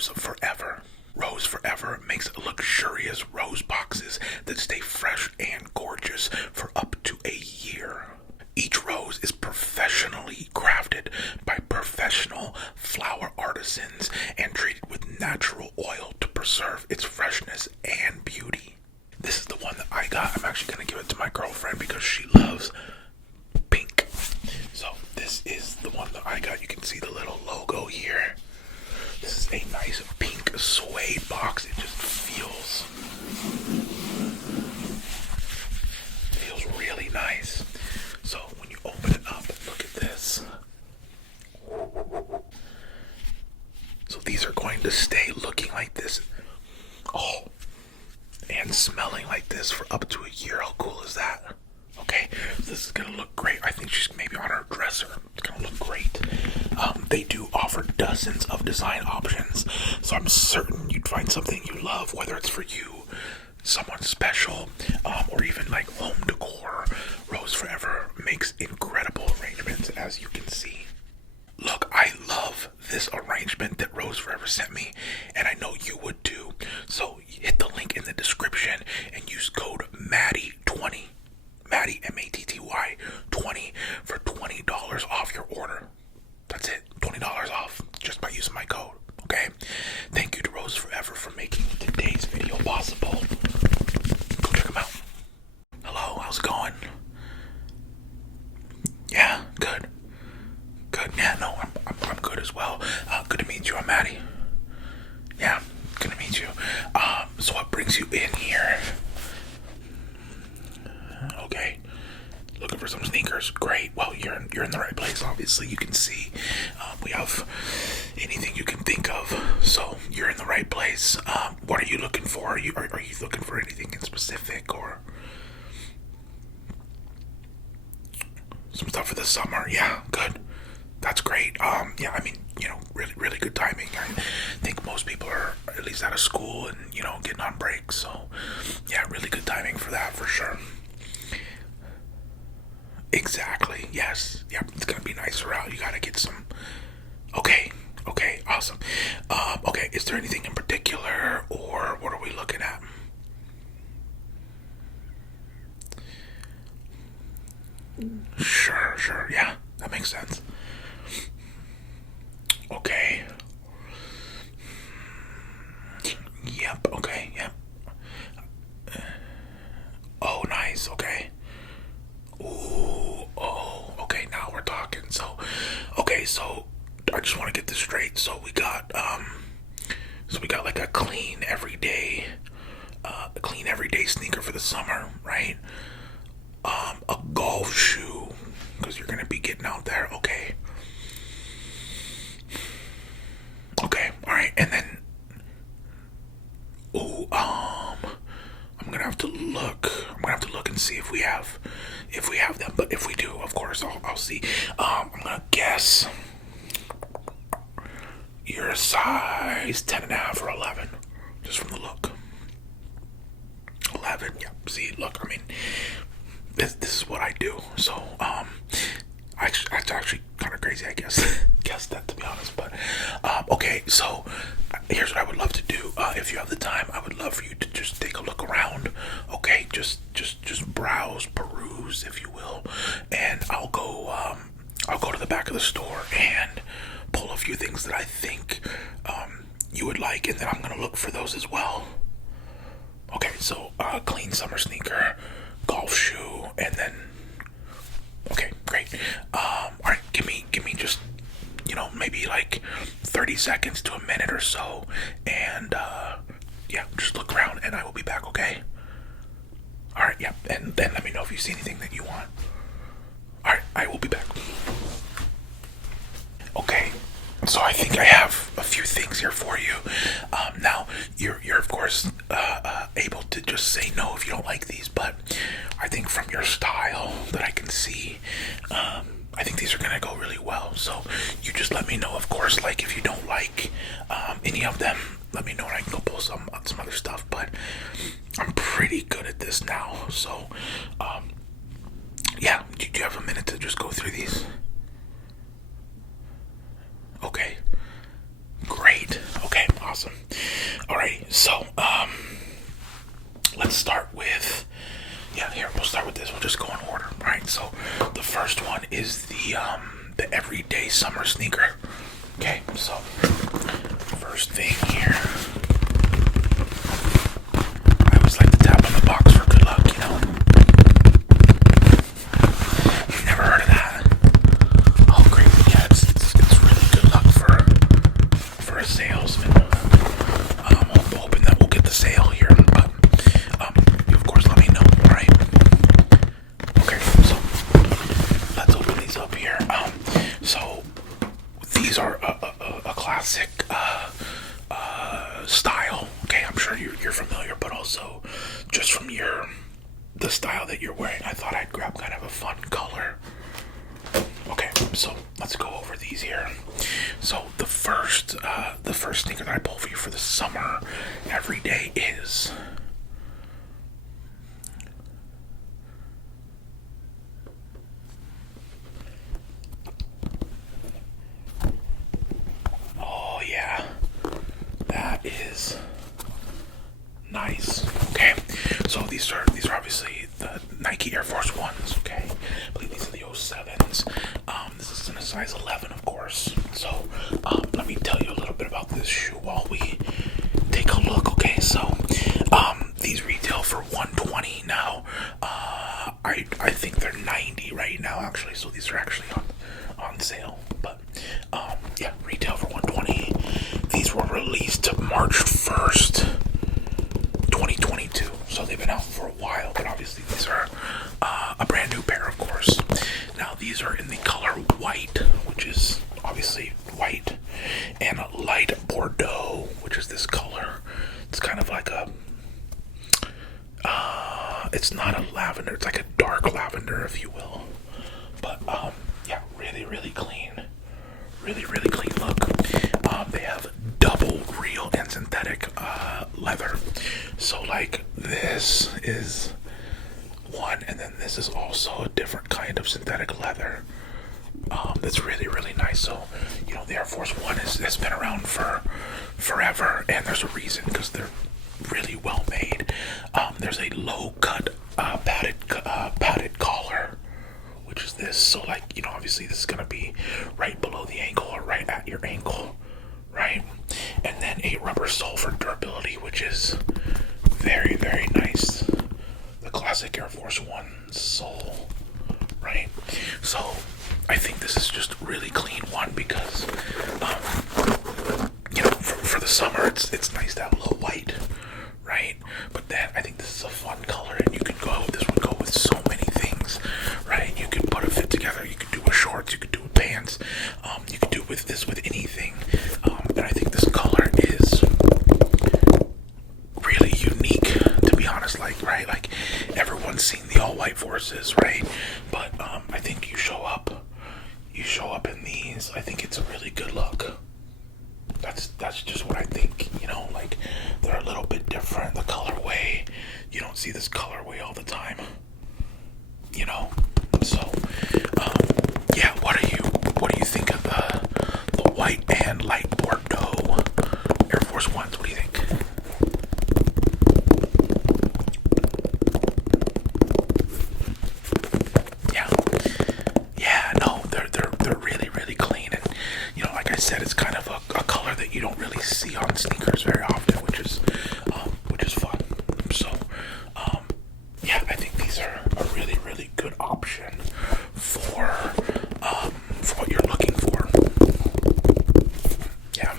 Rose Forever. Rose Forever makes luxurious rose boxes that stay fresh and gorgeous for up to a year. Each rose is professionally crafted by professional flower artisans and treated with natural oil to preserve its freshness and beauty. This is the one that I got. I'm actually going to give it to my girlfriend because she loves pink. So this is the one that I got. You can see the little logo here. This is a nice pink suede box. It just feels really nice. So when you open it up, look at this. So these are going to stay looking like this. Oh, and smelling like this for up to a year. How cool is that? Okay, this is gonna look great. I think she's maybe on her dresser. It's gonna look great. They do offer dozens of design options, so I'm certain you'd find something you love, whether it's for you, someone special, or even like home decor. Rose Forever makes incredible arrangements, as you can see. Look, I love this arrangement that Rose Forever sent me, and I know you would too. So hit the link in the description and use code Matty20, Matty, M-A-T-T-Y, 20 for $20 off your order. That's it, $20 off just by using my code, okay? Thank you to Rose Forever for making today's video possible. Go check them out. Hello, how's it going? Yeah, good. Good, yeah, no, I'm good as well. Good to meet you, I'm Matty. Yeah, good to meet you. So what brings you in here? Okay, looking for some sneakers. Great. Well, you're in the right place. Obviously, you can see we have anything you can think of. So you're in the right place. What are you looking for? Are you looking for anything in specific or some stuff for the summer? Yeah, good. That's great. Yeah, I mean, really good timing. I think most people are at least out of school and getting on break. So yeah, really good timing for that for sure. Exactly. Yes. Yep. It's gonna be nicer out. You gotta get some. Okay. Awesome. Okay. Is there anything in particular, or what are we looking at? Sure. Yeah, that makes sense. Okay. Yep. Okay. Yep. Oh, nice. Okay. Ooh, oh, okay, now we're talking. So I just want to get this straight. So we got like a clean everyday sneaker for the summer, right? A golf shoe, because you're gonna be getting out there. Okay, all right, and then, ooh, I'm gonna have to look and see if we have them. But if we do, of course, I'll see. I'm gonna guess you're a size 10.5 or 11, just from the look. 11. Yeah. See, look. I mean, this is what I do. So, it's actually kind of crazy, I guess. Guess that, to be honest. But okay. So here's what I would love to do. If you have the time, I would love for you to just take a look around. Okay, just browse, peruse, if you will, and I'll go to the back of the store and pull a few things that I think you would like, and then I'm gonna look for those as well. Okay, so clean summer sneaker, golf shoe, and then okay, great. All right, give me just maybe like 30 seconds to a minute or so, and yeah, just look around, and I will be back. Okay. All right, yeah, and then let me know if you see anything that you want. All right, I will be back. Okay, so I think I have a few things here for you. Now, you're of course able to just say no if you don't like these, but I think from your style that I can see, I think these are gonna go really well. So you just let me know, of course, like if you don't like any of them, let me know and I can go pull some other stuff. But I'm pretty good at this now, so yeah. Do you have a minute to just go through these? Okay. Great. Okay. Awesome. the everyday summer sneaker. Okay, so first thing here, I always like to tap on the box for good luck, you know. You've never heard of that? Oh, great! Yeah, it's really good luck for a salesman. I'm hoping that we'll get the sale here, but you of course let me know, alright? Okay, so let's open these up here. So these are a classic style. Okay, I'm sure you're familiar, but also just from the style that you're wearing, I thought I'd grab kind of a fun color. Okay, so let's go over these here. So the first sneaker that I pull for you for the summer every day is oh yeah, that is nice. Okay, so these are obviously the Nike Air Force Ones. Okay, I believe these are the 07s. This is in a size 11, of course. So let me tell you a little bit about this shoe while we take a look. Okay, so these retail for $120 now. I think they're $90 right now, actually. So these are actually on sale. But yeah, retail for $120. These were released March 1st. 2022, so they've been out for a while, but obviously these are a brand new pair, of course. Now these are in the color white, which is obviously white, and a light Bordeaux, which is this color. It's kind of like it's not a lavender, it's like a dark lavender, if you will. But yeah, really clean, really clean look. They have double real and synthetic leather. So like this is one, and then this is also a different kind of synthetic leather. That's really nice. So you know, the Air Force One has been around for forever, and there's a reason, because they're really well made. There's a low cut padded collar, which is this. So like, you know, obviously this is gonna be right below the ankle or right at your ankle, right? And then a rubber sole for durability, which is very nice. The classic Air Force One sole, right? So I think this is just really clean one, because you know, for the summer it's nice to have a little white, right? But then I think this is a fun color, and you can this would go with so many things, right? You could put a fit together, you could do with shorts, you could do with pants, you could do with this with anything. And I think this color is really unique, to be honest. Like, right, like everyone's seen the all white forces, right? But I think you show up in these, I think it's a really good look. That's just what I think, you know, like they're a little bit different. The colorway, you don't see this colorway all the time, you know. So yeah, what do you think of the white and light Bordeaux Air Force Ones? What do you think? Yeah, no, they're really clean, and you know, like I said, it's kind of a color that you don't really see on sneakers very often, which is fun. So yeah, I think these are a really good option for what you're looking for. Yeah.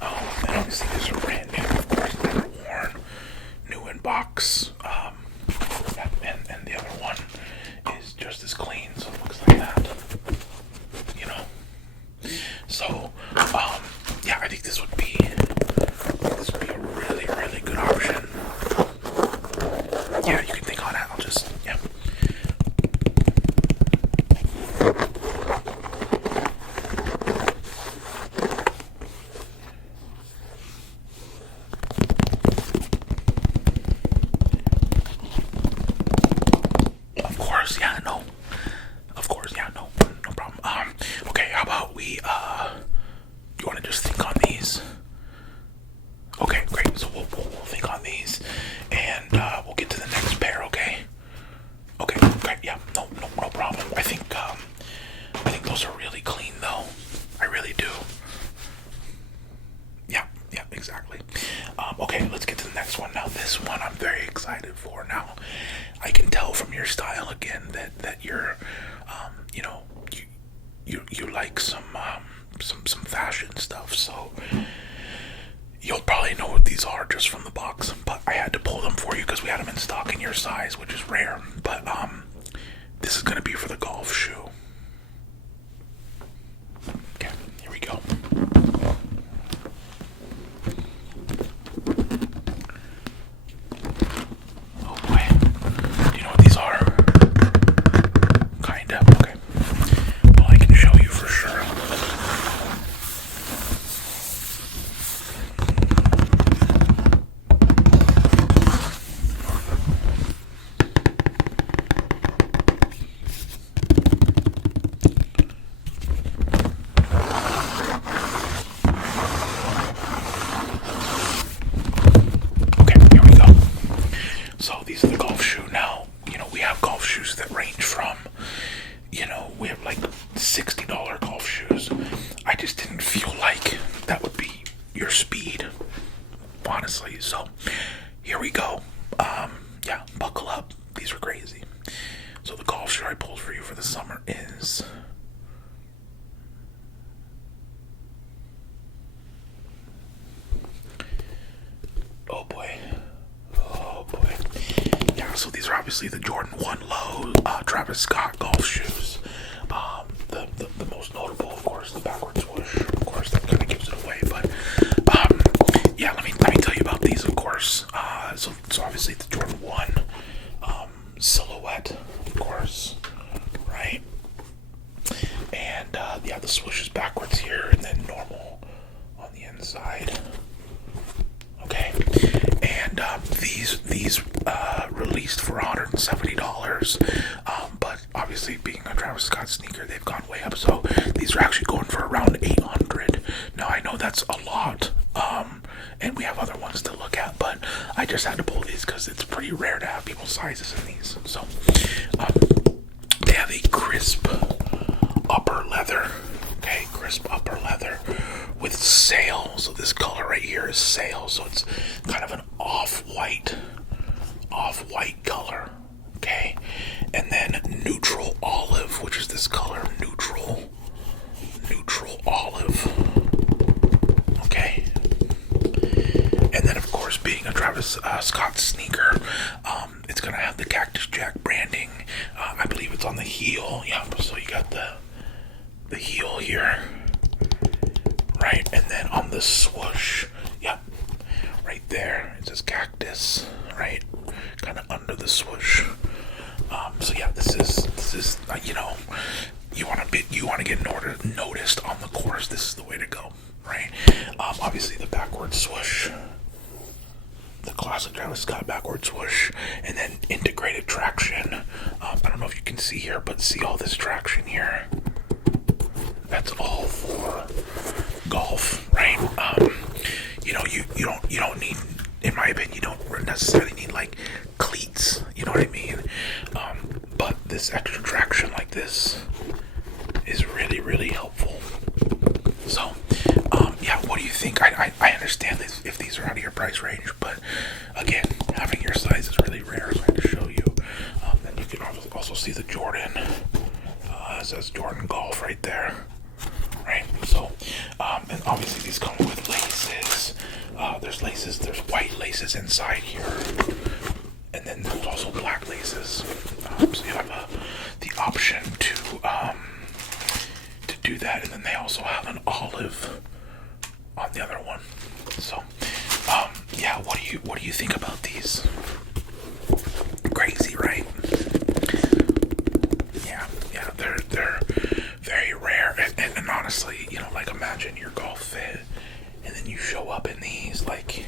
And obviously these are brand new, of course, never worn, new in box. And the other one is just as clean, so it looks like that. You know. So yeah, I think this would be a really good option. Yeah, you can think on that. I'll just yeah. No problem. Okay, how about you want to now. I can tell from your style again that you're, you know, you like some fashion stuff. So you'll probably know what these are just from the box. But I had to pull them for you because we had them in stock in your size, which is rare. But this is gonna be for the golf shoe. Okay, here we go. Oh boy. Do you know what these are? Kinda. Okay. Well, I can show you for sure. Okay, here we go. So these are the golf shoe. Now, you know, we have golf shoes that range from, you know, we have like $60 golf shoes. I just didn't feel like that would be your speed, honestly. So here we go. Yeah, buckle up. These are crazy. So the golf shoe I pulled for you for the summer is oh boy. Yeah, so these are obviously the Jordan 1 Low Travis Scott golf shoes. The most notable, of course, the backward swoosh. Of course, that kind of gives it away. But yeah, let me tell you about these. Of course, so obviously the Jordan 1 silhouette, of course, right? And yeah, the swoosh is backwards here, and then normal on the inside. Okay, and these released for $170, but obviously being a Travis Scott sneaker, they've gone way up. So these are actually going for around $800. Now I know that's a lot, and we have other ones to look at, but I just had to pull these because it's pretty rare to have people's sizes in these. So they have a crisp upper leather. Okay, crisp upper leather with sail. So this color right here is sail. So it's kind of an off-white color. Okay, and then neutral olive, which is this color, neutral olive. Okay, and then of course, being a Travis Scott sneaker, it's gonna have the Cactus Jack branding. I believe it's on the heel. Yeah, so you got the heel here, right? And then on the swoosh, yep, right there, it says Cactus, right? Kind of under the swoosh. So yeah, this is you know, you want to get noticed on the course. This is the way to go, right? Obviously the backward swoosh, the classic Travis Scott backward swoosh, and then integrated traction. I don't know if you can see here, but see all this traction here. That's all for golf, right? You know, you don't need, in my opinion, you don't necessarily need like cleats. You know what I mean? But this extra traction like this is really, really helpful. So, yeah, what do you think? I understand this if these are out of your price range, but again, having your size is really rare, so I had to show you. Then you can also see the Jordan. It says Jordan Golf right there. Right, so, and obviously these come with laces. There's laces, there's white laces inside here, and then there's also black laces. So you have the option to do that, and then they also have an olive on the other one. So, yeah, what do you think about these? Crazy, right? Yeah, they're very rare, and honestly, you know, like imagine your golf fit, and then you show up in these, like,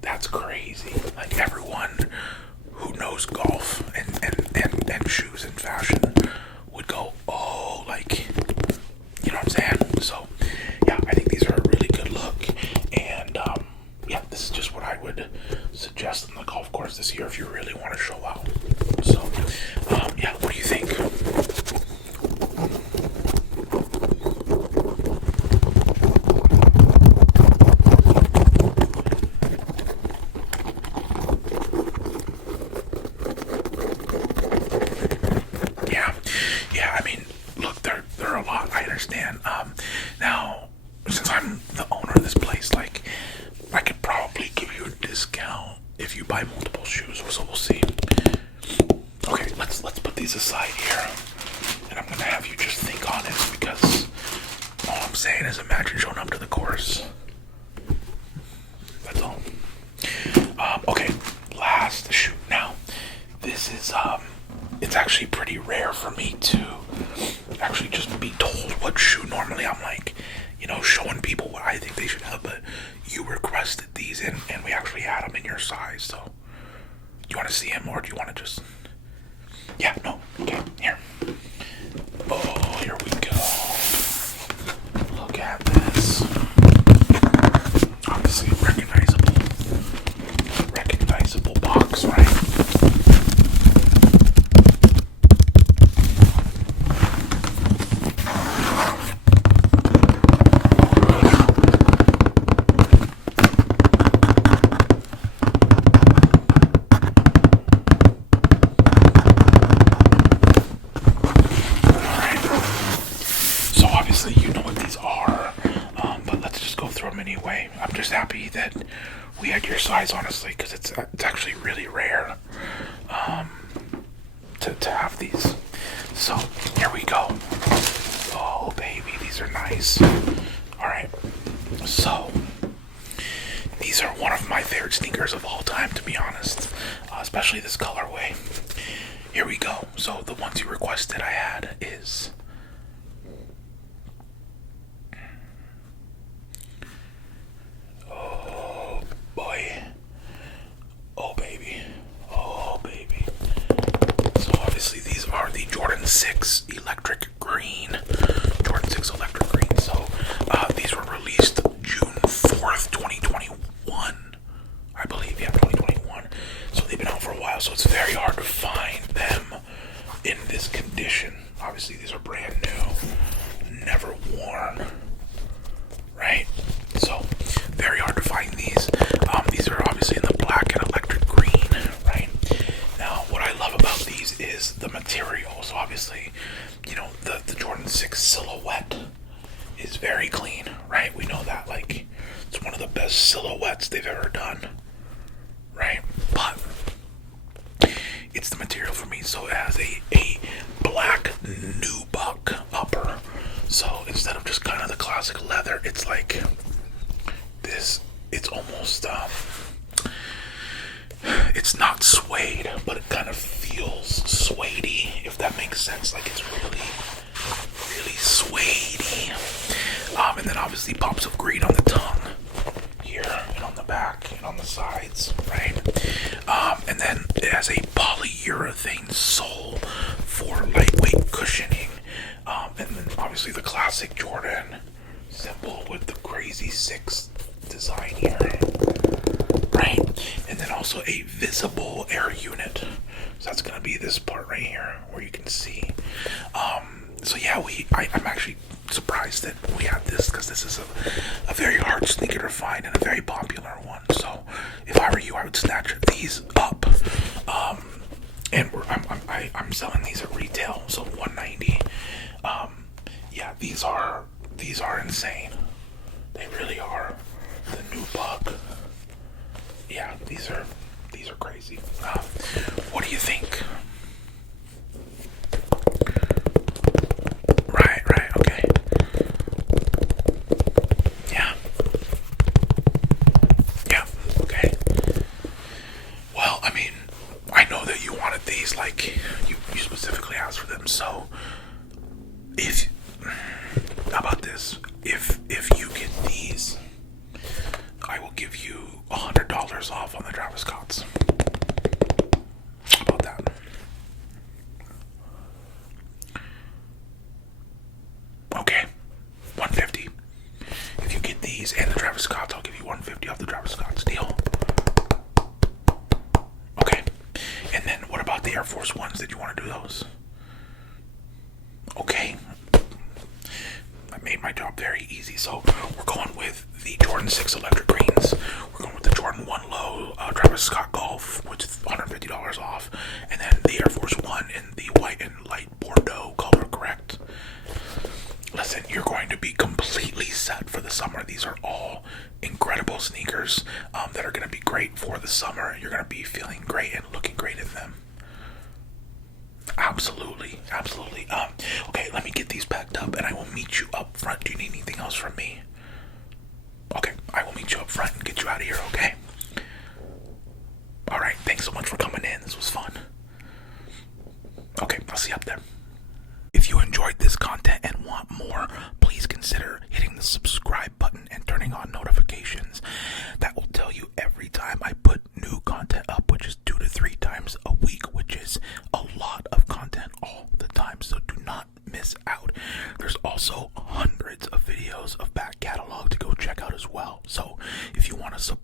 that's crazy. Like everyone who knows golf and shoes and fashion would go, oh, like, you know what I'm saying? So, yeah, I think these are a really good look, and yeah, this is just what I would suggest on the golf course this year if you really want to show out. So, yeah, what do you think? since I'm the owner of this place, like, I could probably give you a discount if you buy multiple shoes, so we'll see. Okay, let's put these aside here, and I'm gonna have you just think on it, because all I'm saying is imagine showing up to the course. That's all. Okay, last shoe. Now, this is it's actually pretty rare for me to actually just be told what shoe. Normally I'm like, showing people what I think they should have, but you requested these and we actually had them in your size. So, do you want to see them or do you want to just? Yeah, no. Okay, here. Oh, here we go. Look at this. Obviously recognizable box, right? Anyway, I'm just happy that we had your size, honestly, because it's actually really rare to have these. So here we go. Oh baby, these are nice. All right, so these are one of my favorite sneakers of all time, to be honest, especially this colorway. Here we go. So the ones you requested I had is the Jordan 6 electric green. Jordan 6 electric green. So these were released June 4th, 2021. I believe, yeah, 2021. So they've been out for a while, so it's very hard to find them in this condition. Obviously, these are brand new, never worn, right? So very hard to find these. These are obviously in the black and electric green, right? Now, what I love about these is the material. So obviously, the Jordan 6 silhouette is very clean, right? We know that, like, it's one of the best silhouettes they've ever done, right? But it's the material for me. So it has a black nubuck upper. So instead of just kind of the classic leather, it's like this. It's almost it's not suede, but it kind of feels suede-y, if that makes sense. Like, it's really, really suede-y. And then obviously pops of green on the tongue here and on the back and on the sides, right? And then it has a polyurethane sole for lightweight cushioning. And then obviously the classic Jordan symbol with the crazy 6 design here, right? And then also a visible air unit. So that's gonna be this part right here where you can see. So yeah, I'm actually surprised that we have this, because this is a very hard sneaker to find and a very popular one. So if I were you, I would snatch these up. And I'm selling these at retail, so $190. Yeah, these are insane. They really are. The new bug. Yeah, these are crazy. What do you think? Right, okay. Yeah, okay. Well, I mean, I know that you wanted these, like, you specifically asked for them, so how about this? If you get these, I will give you $100 off on the Travis Scotts. How about that? Okay, $150. If you get these and the Travis Scotts, I'll give you $150 off the Travis Scotts. Deal? Okay. And then what about the Air Force Ones? Did you want to do those? Okay. That made my job very easy. So we're going with the Jordan 6 electric greens. We're going with the Jordan 1 low Travis Scott Golf, which is $150 off. And then the Air Force One in the white and light Bordeaux color, correct? Listen, you're going to be completely set but for the summer, these are all incredible sneakers that are going to be great for the summer. You're going to be feeling great and looking great in them. Absolutely. Okay, let me get these packed up and I will meet you up front. Do you need anything else from me? Okay, I will meet you up front and get you out of here, okay? Alright, thanks so much for coming in. This was fun. Okay, I'll see you up there. If you enjoyed this content and want more, please consider hitting the subscribe button and turning on notifications. That will tell you every time I put new content up, which is 2 to 3 times a week, which is a lot of content all the time, so do not miss out. There's also hundreds of videos of back catalog to go check out as well. So if you want to support